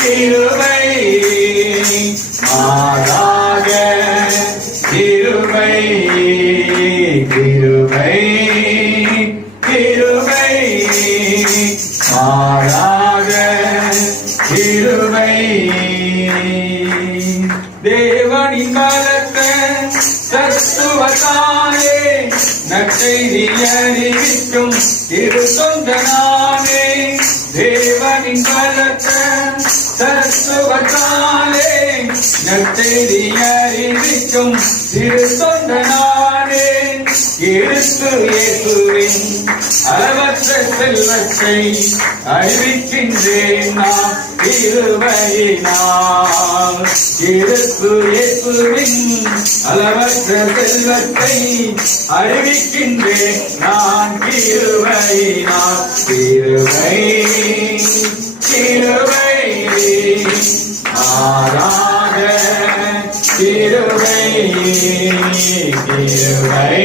கிருபை மாறாக கிருபை கிருபை கிருபை மாறாக கிருபை தேவனின் பலத்த தத்துவத்தானே நற்செய்தி அறிவிக்கும் திருத்தொண்டனானே தேவனின் பலத்த தத்துவத்தானே நற்செய்தி அறிவிக்கும் திருத்தொண்டனானே கிறிஸ்து இயேசுவின் அளவற்ற செல்வத்தை அறிவிக்கின்றேன் நான் கிருபையினால் கிறிஸ்து இயேசுவின் அளவற்ற செல்வத்தை அறிவிக்கின்றேன் நான் கிருபையினால் கிருபை கிருபை ஆராத கிருபை கிருபை